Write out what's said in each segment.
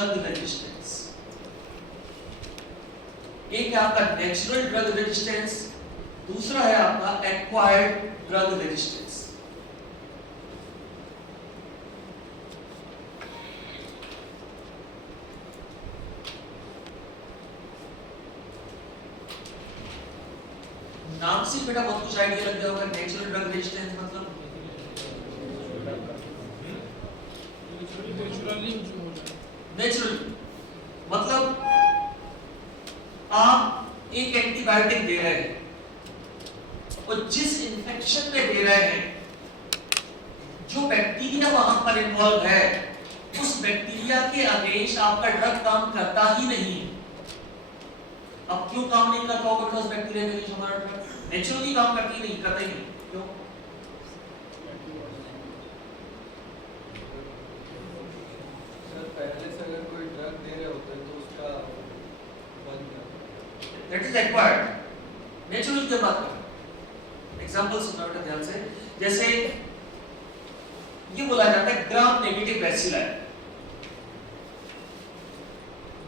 Drug resistance. एक है आपका नेचुरल ड्रग रेजिस्टेंस, दूसरा है आपका एक्वायर्ड ड्रग रेजिस्टेंस। नाम से बेटा बहुत कुछ आइडिया लग गया होगा। नेचुरल ड्रग रेजिस्टेंस मतलब नेचुरल मतलब आप एक एंटीबायोटिक दे रहे हैं और जिस इंफेक्शन में दे रहे हैं जो बैक्टीरिया वहां पर इन्वॉल्व है उस बैक्टीरिया के अगेंस्ट आपका ड्रग काम करता ही नहीं है। अब क्यों काम नहीं करता होगा? बिकॉज़ बैक्टीरिया के अगेंस्ट हमारा ड्रग नेचुरली काम करती नहीं, करता ही नहीं। क्यों? पहले से अगर कोई ड्रग दे रहे होते हैं तो उसका दैट इज एक्वायर्ड। नेचुरल की बात करें, एग्जांपल सुनना बेटा ध्यान से। जैसे ये बोला जाता है gram negative bacilli.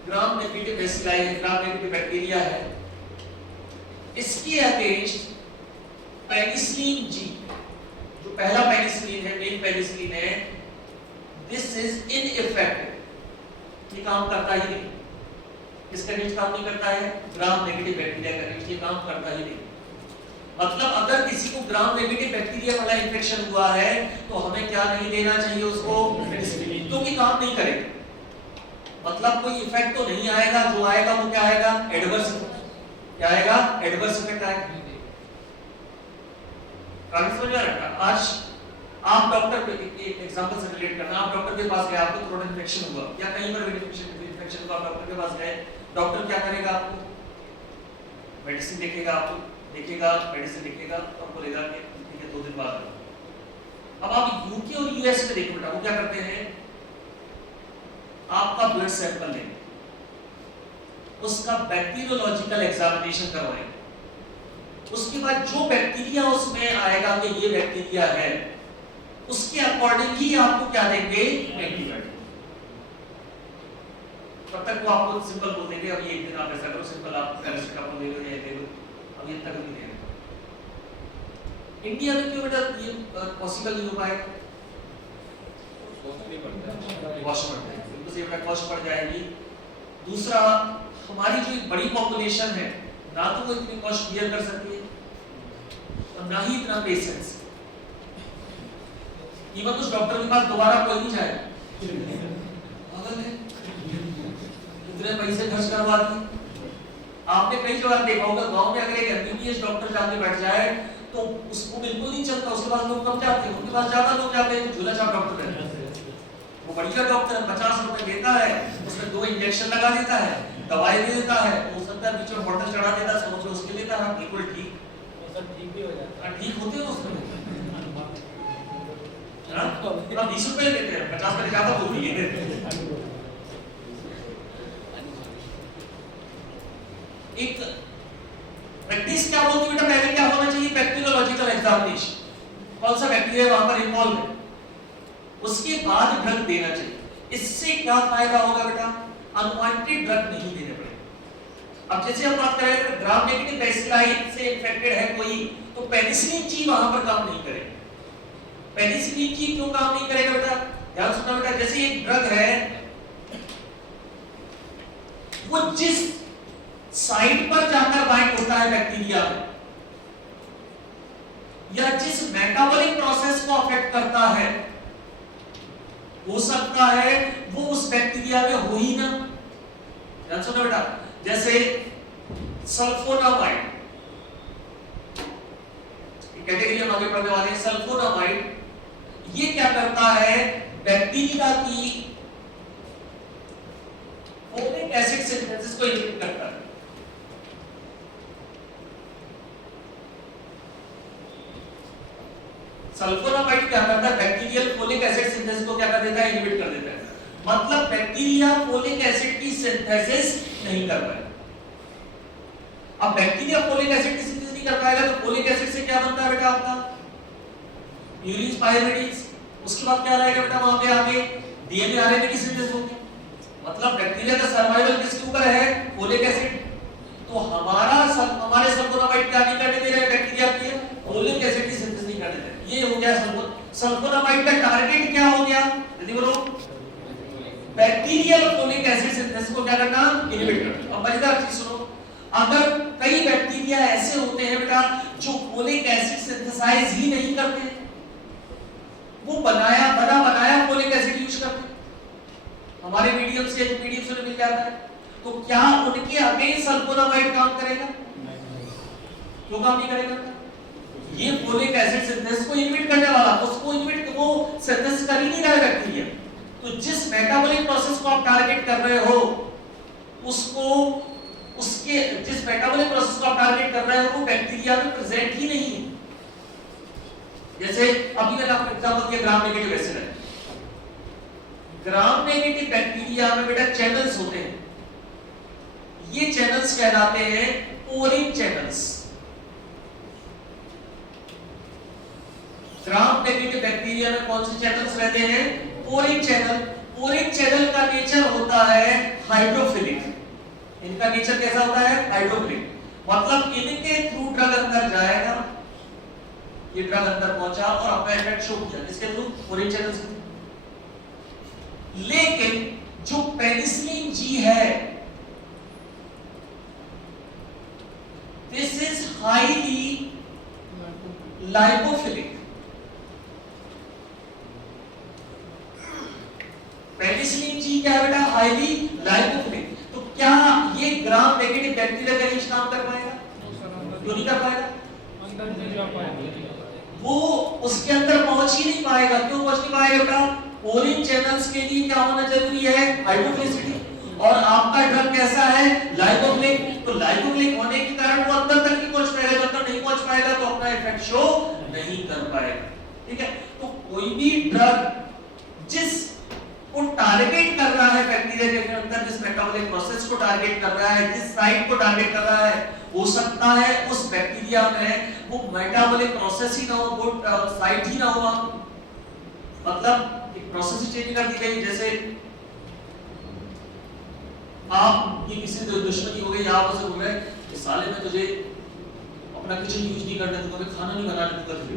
Gram negative bacilli है, ग्राम नेगेटिव बैक्टीरिया है। इसके अगेंस्ट पेनिसिलिन जी, जो पहला पेनिसिलिन है, मेन पेनिसिलिन है, दिस इज इनइफेक्टिव। ये काम करता ही नहीं। किसका अगेंस्ट काम नहीं करता है? ग्राम नेगेटिव बैक्टीरिया का अगेंस्ट ये काम करता ही नहीं। मतलब अगर किसी को ग्राम नेगेटिव बैक्टीरिया वाला इंफेक्शन हुआ है तो हमें क्या नहीं देना चाहिए उसको? पेनिसिलिन, क्योंकि काम नहीं करेगा। मतलब कोई इफेक्ट तो नहीं आएगा, जो आएगा वो क्या आएगा? एडवर्स। क्या आएगा? एडवर्स इफेक्ट आएगा। समझ में आ रहा है? आज आप डॉक्टर पे एक एग्जांपल से रिलेट करना। आप डॉक्टर के पास गए, आपको थ्रोट इन्फेक्शन हुआ या कहीं पर इन्फेक्शन हुआ, आप डॉक्टर के पास गए। डॉक्टर क्या करेगा? आपको मेडिसिन देखेगा, आपको देखेगा, मेडिसिन लिखेगा और बोलेगा कि ठीक है 2 दिन बाद। अब आप यूके और यूएस में देखो बेटा, वो क्या करते हैं? आपका ब्लड सैंपल लेंगे, उसका बैक्टीरियोलॉजिकल एग्जामिनेशन करवाएंगे, उसके बाद जो बैक्टीरिया उसमें आएगा कि ये बैक्टीरिया है, उसके अकॉर्डिंग ही आपको क्या देंगे? एंटीबायोटिक। तब तक वो आपको सिंपल बोल देंगे अब ये एक दिन आप ऐसा करो, सिंपल आप पैरासिटामोल ले लो या ले लो, अब ये तक नहीं देंगे। इंडिया में क्यों बेटा ये पॉसिबल नहीं हो पाएगा? कॉस्ट बढ़ता है, बिल्कुल सही बेटा, कॉस्ट बढ़ जाएगी। दूसरा, हमारी जो एक बड़ी पॉपुलेशन है, ना तो वो इतनी कॉस्ट बियर कर सकती है और ना ही इतना पेशेंस। इवन उस डॉक्टर के पास दोबारा कोई नहीं जाएगा। पागल है, इतने पैसे खर्च करवा दिए। आपने कई जगह देखा होगा, गांव में अगर एक एमबीबीएस डॉक्टर जाके बैठ जाए तो उसको बिल्कुल नहीं चलता। उसके पास लोग कम जाते हैं, उनके पास ज्यादा लोग जाते हैं। झूला छाप डॉक्टर है, वो बढ़िया डॉक्टर है, 50 रुपए लेता है, उसमें 2 इंजेक्शन लगा देता है, दवाई दे देता है, हो सकता है बीच में बोतल चढ़ा देता है, समझ लो उसके लेता है, बिल्कुल ठीक। वो सब ठीक भी हो जाता है, ठीक होते हैं उसमें। हां, 20 रुपए लेते हैं, 50 रुपए ज्यादा बोल दिए। एक प्रैक्टिस क्या बोलती है बेटा? पहले क्या होना चाहिए? बैक्टीरियोलॉजिकल एग्जामिनेशन, कौन सा बैक्टीरिया वहां पर इन्वॉल्व है, उसके बाद ड्रग देना चाहिए। इससे क्या फायदा होगा बेटा? अनवांटेड ड्रग नहीं देने पड़ेगा। अब जैसे हम बात करें ग्राम नेगेटिव बैसिलाई से इन्फेक्टेड है कोई, तो पेनिसिलिन जी वहां पर काम नहीं करेगा। पेनिसिलिन जी क्यों काम नहीं करेगा बेटा? ध्यान सुनना बेटा, जैसे एक ड्रग है, वो जिस साइड पर जाकर बाइंड होता है बैक्टीरिया में या जिस मेटाबॉलिक प्रोसेस को अफेक्ट करता है, हो सकता है वो उस बैक्टीरिया में हो ही ना। ध्यान सुनो बेटा, जैसे सल्फोनामाइड कैटेगरी हम आगे पढ़ने वाले हैं। सल्फोनामाइड ये क्या करता है? बैक्टीरिया की फोलिक एसिड सिंथेसिस को इनहिबिट करता है। सल्फोनामाइड क्या करता है? बैक्टीरियल फोलिक एसिड सिंथेसिस को क्या कर देता है? इनहिबिट कर देता है। मतलब बैक्टीरिया फोलिक एसिड की सिंथेसिस नहीं कर पाएगा। अब बैक्टीरिया फोलिक एसिड की सिंथेसिस नहीं कर पाएगा तो फोलिक एसिड से क्या बनता है बेटा आपका? यूरिन पायरिडीज। उसके बाद क्या रहेगा बेटा वहां पे? आगे डीएनए आरएनए की सिंथेसिस होगी। मतलब बैक्टीरिया का सर्वाइवल किसके ऊपर है? Folic acid. तो हमारे सल्फोनामाइड क्या नहीं करने दे रहे बैक्टीरिया के? फोलिक एसिड की सिंथेसिस नहीं करने दे रहे। ये हो गया सल्फोनामाइड का टारगेट क्या हो गया? जल्दी बोलो। बैक्टीरियल फोलिक एसिड सिंथेसिस को क्या करना? इनहिबिट करना। अब मजेदार चीज सुनो, अगर कई बैक्टीरिया ऐसे होते हैं बेटा जो फोलिक एसिड सिंथेसाइज ही नहीं करते, वो बनाया फोलिक एसिड यूज करते, हमारे मीडियम से मिल जाता है, तो क्या उनके अगेंस्ट सल्फोनामाइड काम करेगा? क्यों काम नहीं करेगा? ये फोलिक एसिड सिंथेसिस को इनहिबिट करने वाला, उसको इनहिबिट वो सिंथेसिस कर ही नहीं रहा है बैक्टीरिया। तो जिस मेटाबॉलिक प्रोसेस को आप टारगेट कर रहे हो उसको उसके जिस मेटाबॉलिक प्रोसेस को आप टारगेट कर रहे हो वो बैक्टीरिया में प्रेजेंट ही नहीं है। जैसे अभी मैंने आपको एग्जांपल दिया ग्राम नेगेटिव एसिड है। ग्राम नेगेटिव बैक्टीरिया में बेटा चैनल्स होते हैं, ये चैनल्स कहलाते हैं pouring channels. Gram negative bacteria में कौन से चैनल्स रहते हैं? Pouring channel. पोरिंग चैनल का नेचर होता है हाइड्रोफिलिक। इनका नेचर कैसा होता है? हाइड्रोफिलिक। मतलब इनके थ्रू ड्रग अंदर जाएगा, ये ड्रग अंदर पहुंचा और अपना इफेक्ट शो किया, इसके थ्रू पोरिंग चैनल से। लेकिन जो पेनिसिलिन जी है, this is highly lipophilic. Penicillin G क्या है बेटा? Highly lipophilic. तो क्या ये ग्राम नेगेटिव बैक्टीरिया का रीच काम कर पाएगा? क्यों नहीं कर पाएगा? वो उसके अंदर पहुंच ही नहीं पाएगा। क्यों पहुंच नहीं पाएगा बेटा? पोरिंग चैनल्स के लिए क्या होना जरूरी है? हाइड्रोफिलिसिटी। और आपका ड्रग कैसा है? लाइपोफिलिक। तो लाइपोफिलिक होने के कारण वो अंदर तक नहीं पहुंच पाएगा। जब तक नहीं पहुंच पाएगा तो अपना इफेक्ट शो नहीं कर पाएगा। ठीक है? तो कोई भी ड्रग जिस को टारगेट कर रहा है बैक्टीरिया के अंदर, जिस मेटाबॉलिक प्रोसेस को टारगेट कर रहा है, जिस साइट को टारगेट कर रहा है, हो सकता है उस बैक्टीरिया में वो मेटाबॉलिक प्रोसेस ही ना हो, वो साइट ही ना हो, मतलब एक प्रोसेस ही चेंज कर दी गई। जैसे आप ये किसी से दुश्मनी हो गई, आप उसे बोल रहे कि साले मैं तुझे अपना किचन यूज नहीं करने दूंगा, मैं खाना नहीं बनाने दूंगा तुझे,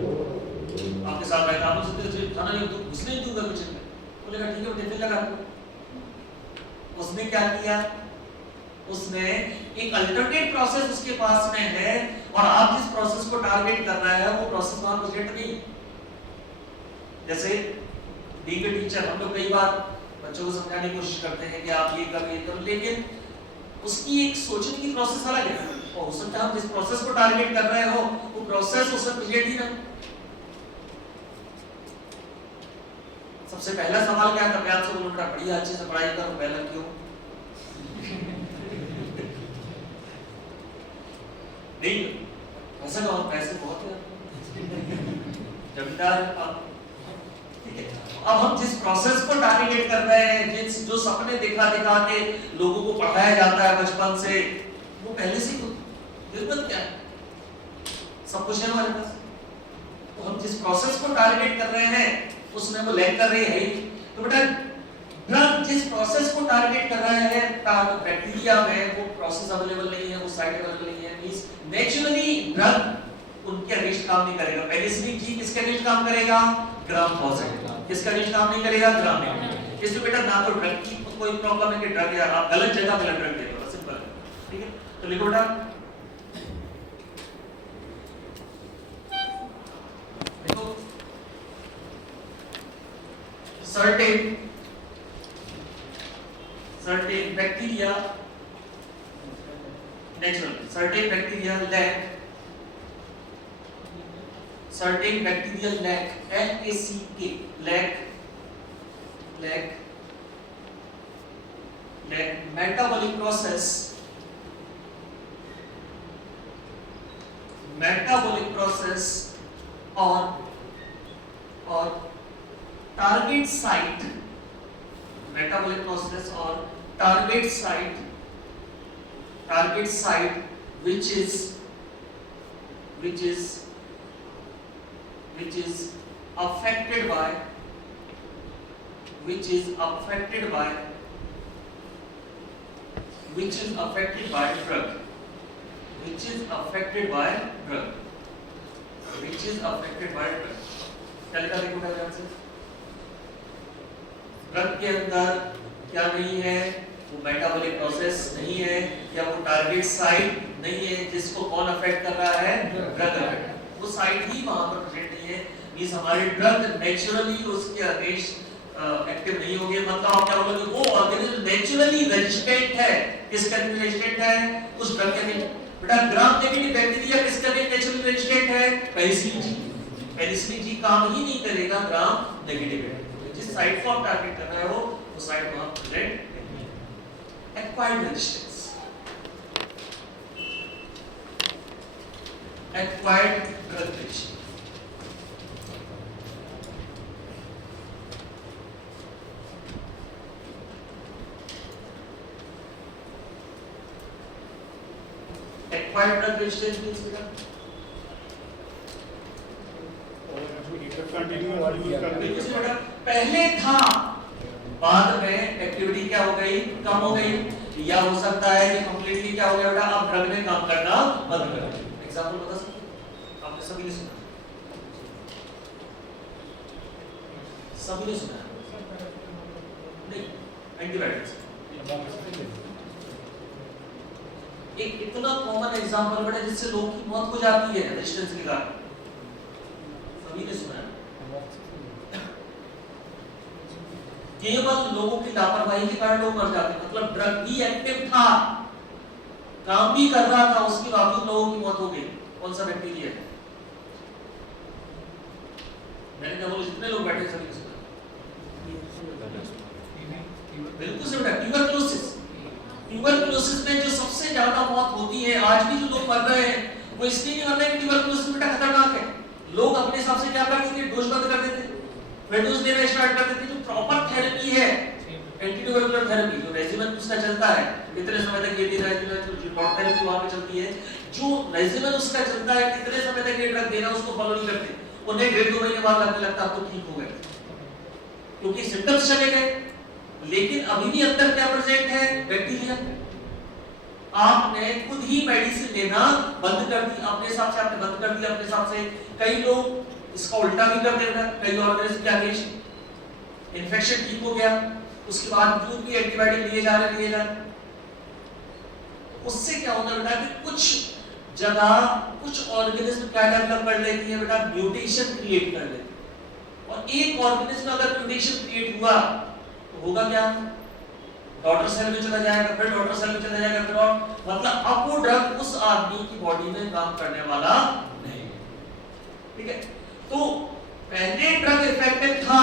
आपके साथ रहता आप उसे खाना नहीं दूंगा, घुसने नहीं दूंगा किचन में। बोलेगा ठीक है, वो टिफिन लगा दो। उसने क्या किया? उसने एक अल्टरनेट प्रोसेस उसके पास में है और आप जिस प्रोसेस को टारगेट कर रहा है वो प्रोसेस वहां प्रेजेंट नहीं। जैसे बीइंग अ टीचर हम लोग कई बार बच्चों को समझाने की कोशिश करते हैं कि आप ये करो, लेकिन उसकी एक सोचने की प्रोसेस अलग है और हो सकता है आप जिस प्रोसेस को टारगेट कर रहे हो वो प्रोसेस उसमें प्रेजेंट ही ना। सबसे पहला सवाल क्या था? मैं आपसे बोलूं बेटा बढ़िया अच्छे से पढ़ाई करो, पहला क्यों? नहीं ऐसा ना हो, पैसे बहुत है जमींदार। ठीक है, अब हम जिस प्रोसेस को टारगेट कर रहे हैं, जो सपने दिखा के लोगों को पढ़ाया जाता है बचपन से, वो पहले से जरूरत क्या है? सब कुछ है हमारे पास। तो हम जिस प्रोसेस को टारगेट कर रहे हैं उसमें वो लैग कर रही है। तो बेटा ड्रग जिस प्रोसेस को टारगेट कर रहा है बैक्टीरिया में, वो प्रोसेस अवेलेबल नहीं है, वो साइट अवेलेबल नहीं है, मींस नेचुरली ड्रग उनके अगेंस्ट काम नहीं करेगा। पेनिसिलिन जी किसके अगेंस्ट काम करेगा? Gram positive. किसका अगेंस्ट काम नहीं करेगा? Gram negative. इसमें बेटा ना तो ड्रग की कोई प्रॉब्लम है कि ड्रग यार आप गलत जगह पे ड्रग दे रहे हो, सिंपल है। ठीक है, तो लिखो बेटा, देखो certain bacteria natural, certain bacteria lack, certain bacteria lack, L-A-C-K, lack metabolic process or target site, metabolic process or target site which is affected by which is affected by drug, which is affected by drug, which is affected by drug. क्या लिखा देखो ध्यान से, drug के अंदर क्या नहीं है, वो मेटाबॉलिक प्रोसेस नहीं है, या वो टारगेट साइट नहीं है जिसको कौन अफेक्ट कर रहा है, ड्रग अफेक्ट, वो साइट ही वहां पर प्रेजेंट नहीं है, मींस हमारे ड्रग नेचुरली उसके अगेंस्ट एक्टिव नहीं होंगे। मतलब आप क्या बोलोगे, वो ऑर्गेनिज्म नेचुरली रेजिस्टेंट है, किसके अगेंस्ट रेजिस्टेंट है, उस ड्रग के अगेंस्ट। बेटा ग्राम नेगेटिव बैक्टीरिया किसके अगेंस्ट नेचुरली रेजिस्टेंट है, पेनिसिलिन जी, पेनिसिलिन जी काम ही नहीं करेगा ग्राम नेगेटिव, जिस साइट को आप टारगेट कर रहे हो वो साइट वहां प्रेजेंट नहीं है। Acquired resistance, acquired drug resistance, acquired drug resistance means बेटा पहले था, बाद में एक्टिविटी क्या हो गई, कम हो गई, या हो सकता है कि कंप्लीटली क्या हो गया बेटा, अब ड्रग ने काम करना बंद कर दिया। एग्जांपल बता सकते हो, आपने सभी ने सुना, सभी ने सुना नहीं, एंटीबायोटिक्स एक इतना कॉमन एग्जांपल बेटा जिससे लोगों की मौत हो जाती है रेजिस्टेंस के कारण, सभी ने सुना है। केवल लोगों की लापरवाही के कारण लोग मर जाते हैं, मतलब ड्रग भी एक्टिव था, काम भी कर रहा था, उसके बावजूद लोगों की मौत हो गई। कौन सा बैक्टीरिया है, मैंने क्या बोला, जितने लोग बैठे सभी ने सुना, बिल्कुल से बेटा ट्यूबरकुलोसिस, ट्यूबरकुलोसिस में जो सबसे ज्यादा मौत होती है, आज भी जो लोग मर रहे हैं वो इसलिए नहीं मर रहे कि ट्यूबरकुलोसिस बेटा खतरनाक है, लोग अपने हिसाब से क्या करते थे, डोज बंद कर देते, फिर डोज लेना स्टार्ट कर देते। जो प्रॉपर थेरेपी है एंटी ट्यूबरकुलर थेरेपी, जो रेजिमेन उसका चलता है, कितने समय तक ये देना है, जो डॉट थेरेपी वहां पे चलती है, जो रेजिमेन उसका चलता है, कितने समय तक ये ड्रग देना, उसको फॉलो नहीं करते, उन्हें 1.5-2 महीने बाद लगने लगता अब तो ठीक हो गए, क्योंकि सिम्टम्स चले गए, लेकिन अभी भी अंदर क्या प्रेजेंट है, बैक्टीरिया। आपने खुद ही मेडिसिन लेना बंद कर दी, अपने हिसाब से आपने बंद कर दिया, अपने हिसाब से। कई लोग इसका उल्टा भी कर देते हैं, कई ऑर्गेनिज्म के अगेंस्ट इन्फेक्शन ठीक हो गया, उसके बाद भी एंटीबायोटिक लिए जा रहे, उससे क्या होता है बेटा कि कुछ जगह कुछ ऑर्गेनिज्म क्या डेवलप कर लेती है बेटा, म्यूटेशन क्रिएट कर लेती है, और एक ऑर्गेनिज्म अगर म्यूटेशन क्रिएट हुआ तो होगा क्या, डॉटर सेल में चला जाएगा, फिर डॉटर सेल में चला जाएगा, फिर और मतलब अब वो ड्रग उस आदमी की बॉडी में काम करने वाला नहीं, ठीक है। तो पहले ड्रग इफेक्टिव था,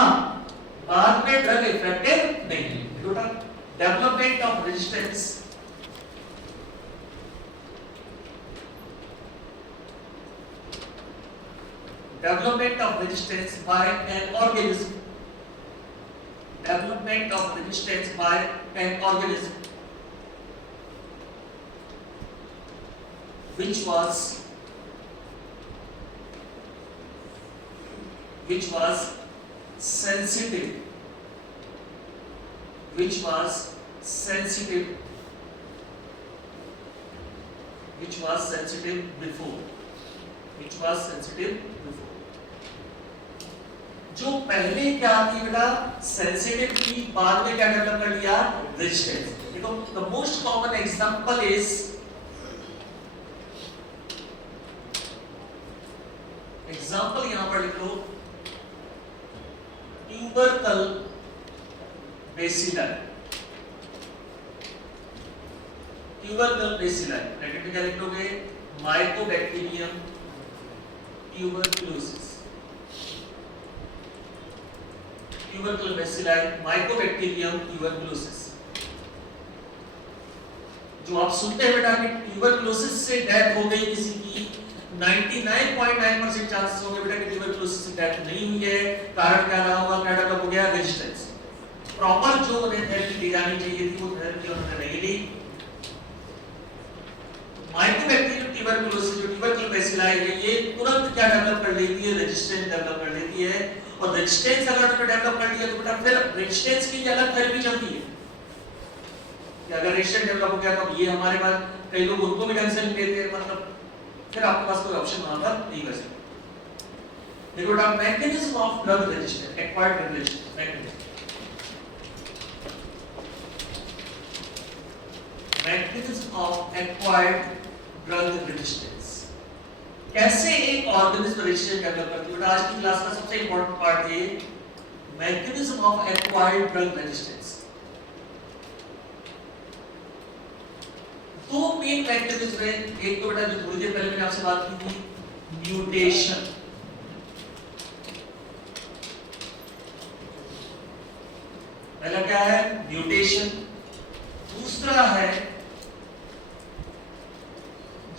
बाद में ड्रग इफेक्टिव नहीं। बेटा development of resistance, development of resistance by an organism, development of resistance by an organism which was sensitive, which was sensitive before, which was sensitive before। जो पहले क्या थी बेटा, सेंसिटिव थी, बाद में क्या डेवलप कर लिया, रेजिस्टेंस। देखो the most common example is, example यहां पर लिख लो, tubercle bacilli, tubercle bacilli, bracket में क्या लिख लोगे, mycobacterium tuberculosis, tubercular bacilli, mycobacterium tuberculosis. जो आप सुनते हैं बेटा कि ट्यूबरकुलोसिस से डेथ हो गई किसी की, 99.9% चांसेस होंगे बेटा कि ट्यूबरकुलोसिस से डेथ नहीं हुई है। कारण क्या रहा होगा, क्या डेवलप हो गया, रेजिस्टेंस। प्रॉपर जो उन्हें थेरेपी दी जानी चाहिए थी वो थेरेपी उन्होंने नहीं ली। माइकोबैक्टीरियम ट्यूबरकुलोसिस जो ट्यूबरकुलर बेसिलाई है, ये तुरंत क्या डेवलप कर लेती है, रेजिस्टेंस डेवलप कर लेती है। और रेजिस्टेंस अगर उन्होंने डेवलप कर लिया तो बेटा फिर रेजिस्टेंस की अलग थेरेपी चलती है। कि अगर रेजिस्टेंस डेवलप हो गया तो ये हमारे पास कई लोग उनको भी ढंग से नहीं देते, मतलब फिर आपके पास कोई ऑप्शन वहां पर नहीं बचेगा। देखो dot mechanism of drug resistance, acquired drug resistance mechanism, mechanism of acquired drug resistance. कैसे एक ऑर्गेनिज्म रेजिस्टेंस डेवलप करती है? आज की क्लास का सबसे इंपॉर्टेंट पार्ट है mechanism of acquired drug resistance. दो मेन मैकेनिज्म है, एक तो बेटा जो थोड़ी देर पहले मैंने आपसे बात की थी, म्यूटेशन। पहला क्या है? म्यूटेशन। दूसरा है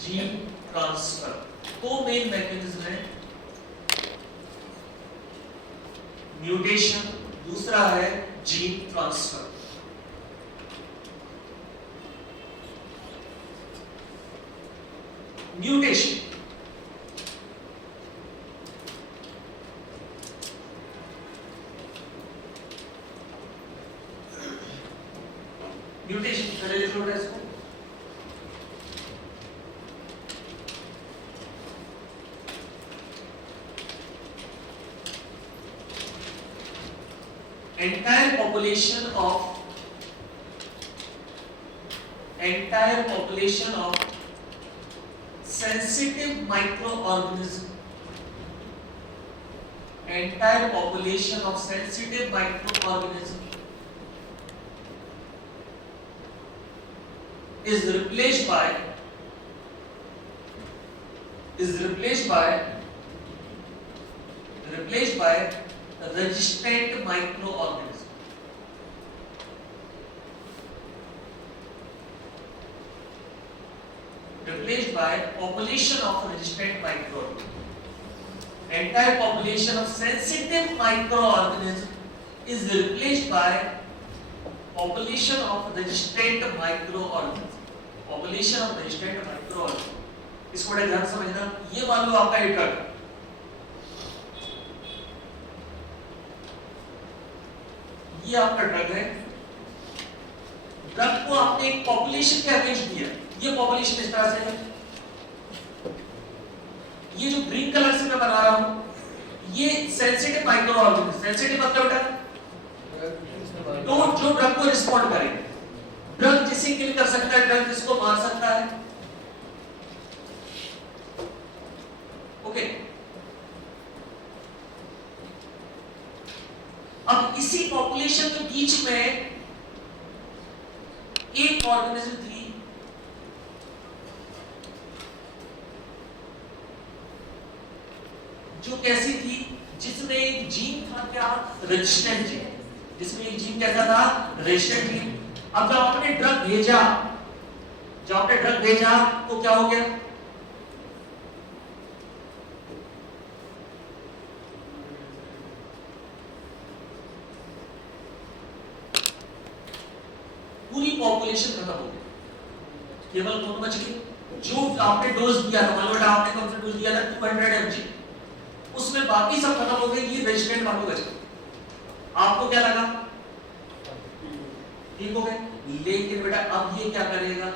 जीन ट्रांसफर। दो मेन मैकेनिज्म है, म्यूटेशन, दूसरा है जीन ट्रांसफर। म्यूटेशन म्यूटेशन पहले लिख लो इसको। entire population of sensitive microorganism, entire population of sensitive microorganism is replaced by resistant microorganism. Replaced by population of resistant microorganism. Entire population of sensitive microorganism is replaced by population of resistant microorganism. Population of resistant microorganism. इसको बड़े ध्यान समझना। ये मान लो आपका एक drug, ये आपका ड्रग है। ड्रग को आपने एक पॉपुलेशन के अगेंस्ट दिया, ये पॉपुलेशन इस तरह से है। ये जो ग्रीन कलर से मैं बना रहा हूं ये सेंसिटिव माइक्रो ऑर्गेनिज्म। सेंसिटिव मतलब तो जो ड्रग को रिस्पॉन्ड करे, ड्रग जिसे किल कर सकता है, ड्रग जिसको मार सकता है। ओके, अब इसी पॉपुलेशन के बीच में एक ऑर्गेनिज्म थी जो कैसी थी, जिसमें एक जीन था, क्या? Resistant gene. जिसमें एक जीन कैसा था? Resistant gene. अब जब आपने ड्रग भेजा तो क्या हो गया? पूरी पॉपुलेशन खत्म हो गई, केवल कौन बच गई? जो आपने डोज दिया था, मान लो आपने कौन सा डोज दिया था? 200 mg, उसमें बाकी सब खत्म हो गए, ये रेजिस्टेंट वालों बच गए। आपको क्या लगा? ठीक हो गए। लेकिन बेटा अब ये क्या करेगा?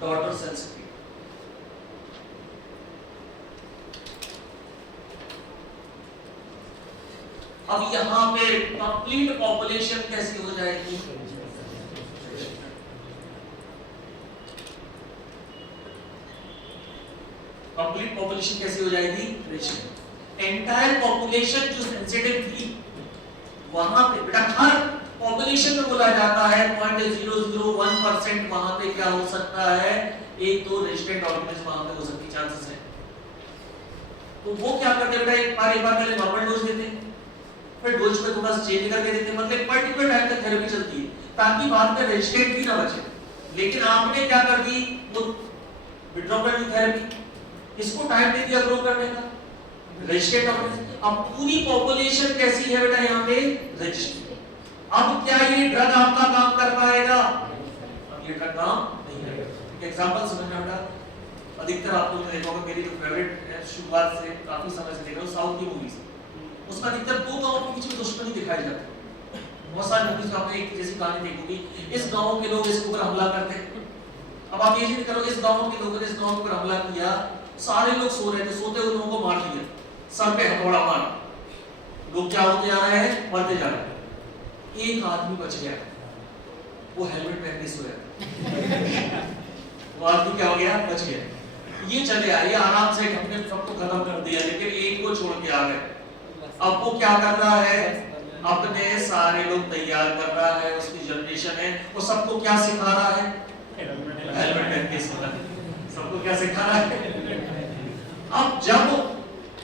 डॉटर सेल्स की अब यहां पे कंप्लीट पॉपुलेशन कैसी हो जाएगी? कंप्लीट पॉपुलेशन कैसी हो जाएगी? एंटायर पॉपुलेशन जो सेंसिटिव थी वहां पे बेटा हर पॉपुलेशन में बोला जाता है 0.001% वहां पे क्या हो सकता है? एक तो रेजिस्टेंट ऑर्गेनिज्म वहां पे हो सकती चांसेस है। तो वो क्या करते बेटा, एक बार पहले नॉर्मल डोज देते, फिर डोज पे थोड़ा सा चेंज करके देते, मतलब पर्टिकुलर टाइम तक थेरेपी चलती है ताकि बाद में रेजिस्टेंट भी ना बचे। लेकिन आपने क्या कर दी? वो विथड्रॉ कर दी थेरेपी, इसको टाइम दे दिया ग्रो करने का, रेजिस्टेंट ऑर्गेनिज्म। अब पूरी पॉपुलेशन कैसी है बेटा? यहाँ पे रेजिस्टेंट। अब क्या ये ड्रग आपका काम कर पाएगा? अब ये ड्रग काम नहीं करेगा। एग्जांपल समझना बेटा, अधिकतर आप लोगों ने देखा होगा, मेरी जो फेवरेट है शुरुआत से काफी समय से देख रहा हूँ, साउथ की मूवीज, उसमें अधिकतर दो गांवों के बीच में दुश्मनी दिखाई जाती है। बहुत सारे मूवीज में आपने एक जैसी कहानी देखोगी, इस गांव के लोग इसके ऊपर हमला करते हैं। अब आप ये नहीं करो, इस गांव के लोगों ने इस गांव के ऊपर हमला किया, सारे लोग सो रहे थे, सोते हुए लोगों को मार दिया, सर पे हथौड़ा मार, लोग क्या होते जा रहे हैं, मरते जा रहे हैं। एक आदमी बच गया, वो हेलमेट पहन के सोया, वो आदमी क्या हो गया, बच गया। ये चले आए आराम से, हमने सबको खत्म कर दिया, लेकिन एक को छोड़ के आ गए। अब वो क्या कर रहा है, अपने सारे लोग तैयार कर रहा है, उसकी जनरेशन है, वो सबको क्या सिखा रहा है, हेलमेट पहन के सोना। सबको क्या सिखा रहा है। अब जब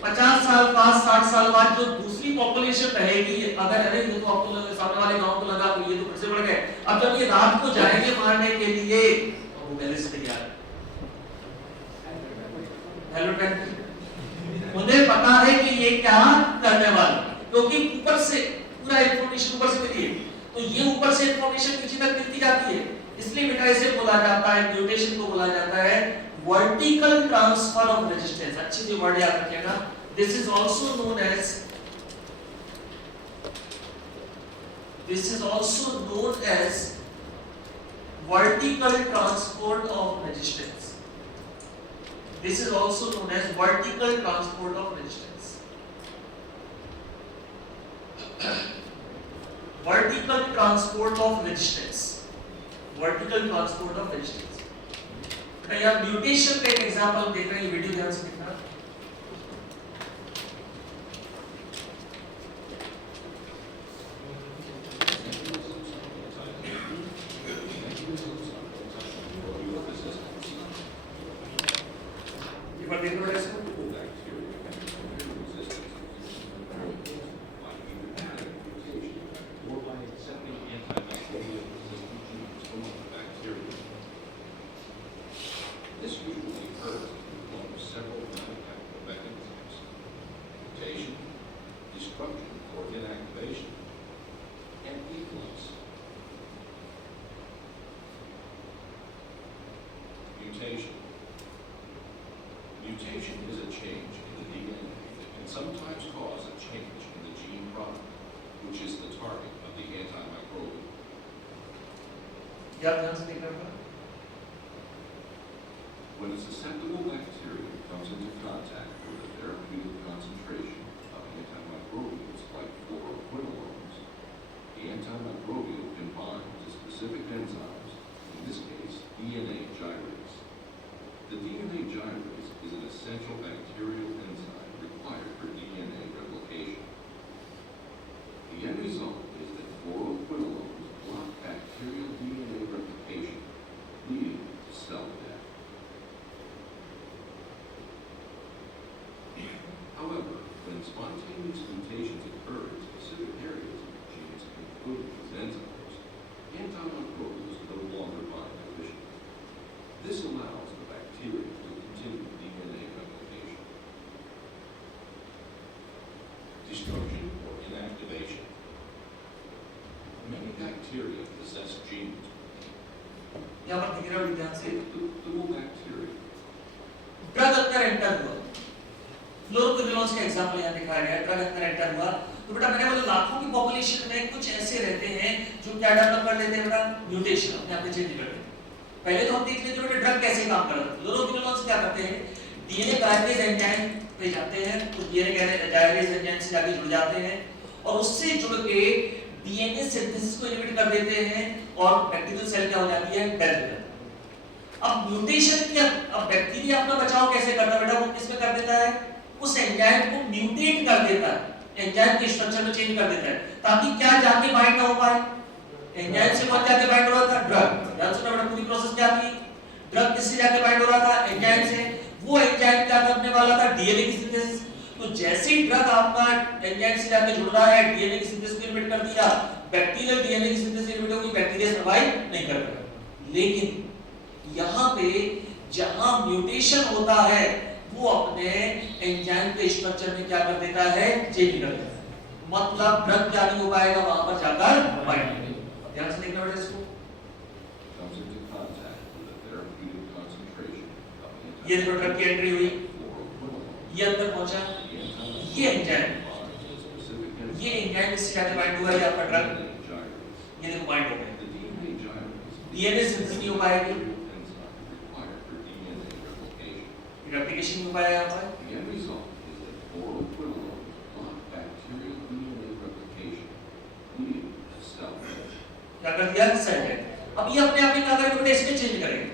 50 साल बाद 60 साल बाद जो दूसरी पॉपुलेशन रहेगी, अगर अरे ये तो आपको सामने वाले गांव को लगा तो ये तो फिर से बढ़ गए, अब जब ये रात को जाएंगे मारने के लिए, तो वो पहले से तैयार है, हेलमेट पहन के। उन्हें पता है कि ये क्या करने वाला, क्योंकि ऊपर से पूरा इंफॉर्मेशन ऊपर से मिली है, तो ये ऊपर से इंफॉर्मेशन नीचे तक मिलती जाती है। इसलिए बेटा इसे बोला जाता है, म्यूटेशन को बोला जाता है वर्टिकल ट्रांसफर ऑफ रेजिस्टेंस। अच्छी सी वर्ड याद रखिएगा, this is also known as vertical transport of resistance. This is also known as vertical transport of resistance. Vertical transport of resistance. Vertical transport of resistance. तो यहाँ mutation का एक example देख रहे हैं, वीडियो ध्यान से देखना। एक बार देखो बेटा इसको। Mutation is a change in the DNA that can sometimes cause a change in the gene product, which is the target of the antimicrobial. When a susceptible bacteria comes into contact with a therapeutic concentration of antimicrobials like fluoroquinolones, the antimicrobial can bind to specific enzymes, in this case, DNA gyrase. The DNA gyrase is an essential bacterial enzyme required for DNA replication. The end result is that fluoroquinolones block bacterial DNA replication, leading to cell death. However, when spontaneous mutations occur in specific areas of genes including these enzymes, antimicrobials no longer bind efficiently. This allows the bacteria to continue DNA replication. Destruction or inactivation. Many bacteria possess genes. यहाँ पर दिख रहा है ध्यान से, The more bacteria. Drug अंदर enter हुआ, fluoroquinolones का एग्जांपल यहाँ दिखाया गया, ड्रग अंदर एंटर हुआ, तो बेटा मैंने बोला लाखों की पॉपुलेशन में कुछ ऐसे रहते हैं जो क्या डेवलप कर लेते हैं बेटा, म्यूटेशन अपने आप में चेंज कर लेते हैं। पहले तो हम देख लेते हैं बेटा ड्रग कैसे काम करता है। फ्लोरोक्विनोलोन्स क्या करते हैं, डीएनए गायरेज एंजाइम पे जाते हैं, तो डीएनए गायरेज एंजाइम से जाके जुड़ जाते हैं और उससे जुड़ के डीएनए सिंथेसिस को इनहिबिट कर देते हैं और बैक्टीरियल सेल क्या हो जाती है, डेथ हो जाती है। अब म्यूटेशन क्या, अब बैक्टीरिया अपना बचाव कैसे करता है बेटा, वो किसमें कर देता है, उस एंजाइम को म्यूटेट कर देता है, एंजाइम के स्ट्रक्चर में चेंज कर देता है, ताकि क्या जाके बाइंड ना हो पाए। एंजाइम से कौन जाके बाइंड हो रहा था, ड्रग। ध्यान सुनना बेटा, पूरी प्रोसेस क्या थी, ड्रग किससे जाके बाइंड हो रहा था, एंजाइम से। वो एंजाइम क्या करने वाला था, डीएनए की सिंथेसिस। तो जैसे ही ड्रग आपका एंजाइम से जाके जुड़ रहा है, डीएनए की सिंथेसिस को इनहिबिट कर दिया, बैक्टीरियल डीएनए की सिंथेसिस इनहिबिट होगी, बैक्टीरिया सर्वाइव नहीं कर पाएगा। लेकिन यहाँ पे जहां म्यूटेशन होता है वो अपने एंजाइम के स्ट्रक्चर में क्या कर देता है, चेंज कर देता है, मतलब ड्रग क्या नहीं हो पाएगा वहां पर जाकर बाइंड। ध्यान से देखना बेटा इसको। Comes into contact with a therapeutic concentration of ये देखो ड्रग की एंट्री हुई, fluoroquinolones. ये अंदर पहुंचा, ये एंजाइम इससे जाके बाइंड हुआ, ये आपका ड्रग ये देखो बाइंड हो गए, The DNA gyrase. DNA synthesis नहीं हो पाएगी, Enzyme required for DNA replication. Replication नहीं हो पाएगा यहाँ पर। The end result is that fluoroquinolones block bacterial DNA replication, leading to cell death. क्या कर दिया सेल डेथ। अब ये अपने आप में क्या करेगा बेटा, इसमें चेंज करेंगे,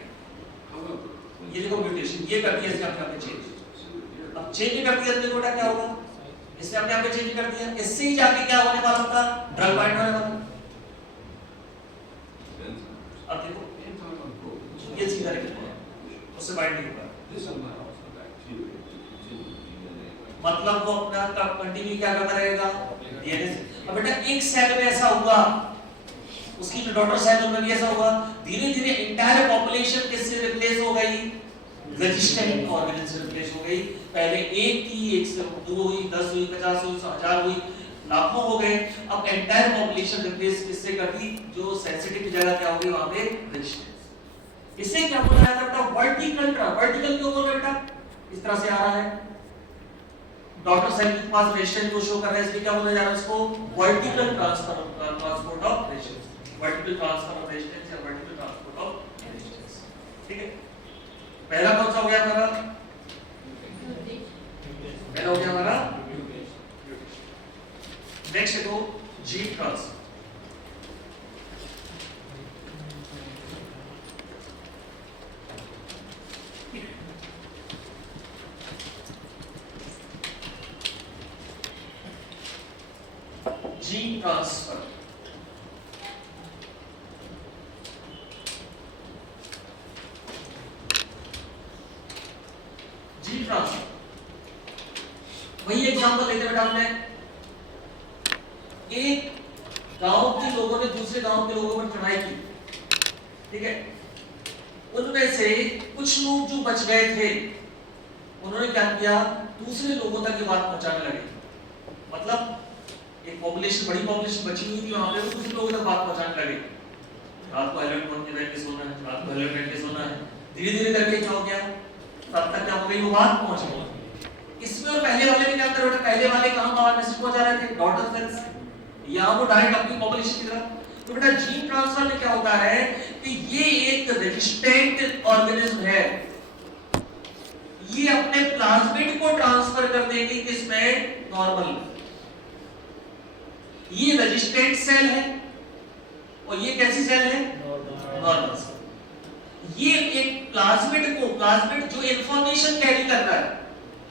However, when ये देखो म्यूटेशन ये कर दिया इसने अपने आप में चेंज। so here, अब चेंज कर दिया तो देखो बेटा क्या होगा, इसने अपने आप में चेंज कर दिया, इससे ही जाके क्या होने वाला था, ड्रग बाइंड होने वाला। enzymes, अब देखो antimicrobials, ये सीधा निकल गया, उससे बाइंड नहीं होगा, this allows the bacteria to continue DNA मतलब वो अपना कंटिन्यू क्या करता रहेगा डीएनए से। अब बेटा एक सेल में ऐसा हुआ, उसकी डॉटर सेल में भी ऐसा हुआ, धीरे धीरे एंटायर पॉपुलेशन किससे रिप्लेस हो गई, रेजिस्टेंट ऑर्गेनिज्म से रिप्लेस हो गई। पहले एक थी, एक से दो हुई, 10 हुई, 50 हुई, 1000 हुई, लाखों हो गए। अब एंटायर पॉपुलेशन रिप्लेस किससे कर दी, जो सेंसिटिव की जगह क्या हो गई वहां पे रेजिस्टेंस। इसे क्या बोला जाता है बेटा, वर्टिकल क्यों बोल रहे बेटा, इस तरह से आ रहा है, डॉटर सेल के पास रेजिस्टेंस को शो कर रहा है, इसलिए क्या बोला जा रहा है इसको, vertical transport of resistance, vertical transfer of resistance या वर्टिकल ट्रांसपोर्ट ऑफ रेजिस्टेंस। ठीक है, पहला कौन सा हो गया हमारा, पहला हो गया हमारा नेक्स्ट है तो gene transfer. Gene transfer gene transfer वही एग्जांपल लेते बेटा, हमने एक गांव के लोगों ने दूसरे गांव के लोगों पर चढ़ाई की, ठीक है, उनमें से कुछ लोग जो बच गए थे उन्होंने क्या किया, दूसरे लोगों तक ये बात पहुंचाने लगे। मतलब एक पॉपुलेशन, बड़ी पॉपुलेशन बची हुई थी वहां पे, वो दूसरे लोगों तक बात पहुंचाने लगे, रात को हेलमेट पहन के बैठ के सोना है, रात को हेलमेट पहन के सोना है। धीरे धीरे करके क्या हो गया, तब तक क्या हो गई, वो बात पहुंच गई। इसमें और पहले वाले में क्या कर रहे थे, पहले वाले कहां बाहर मैसेज पहुंचा रहे थे, डॉटर सेल्स से, यहां वो डायरेक्ट अपनी पॉपुलेशन की तरफ। तो बेटा जीन ट्रांसफर में क्या होता है कि ये एक रेजिस्टेंट ऑर्गेनिज्म है, ये अपने प्लाज्मिड को ट्रांसफर कर देगी किसमें, नॉर्मल। ये रेजिस्टेंट सेल है और ये कैसी सेल है, नॉर्मल सेल। ये एक प्लाज्मिड जो इंफॉर्मेशन कैरी करता है,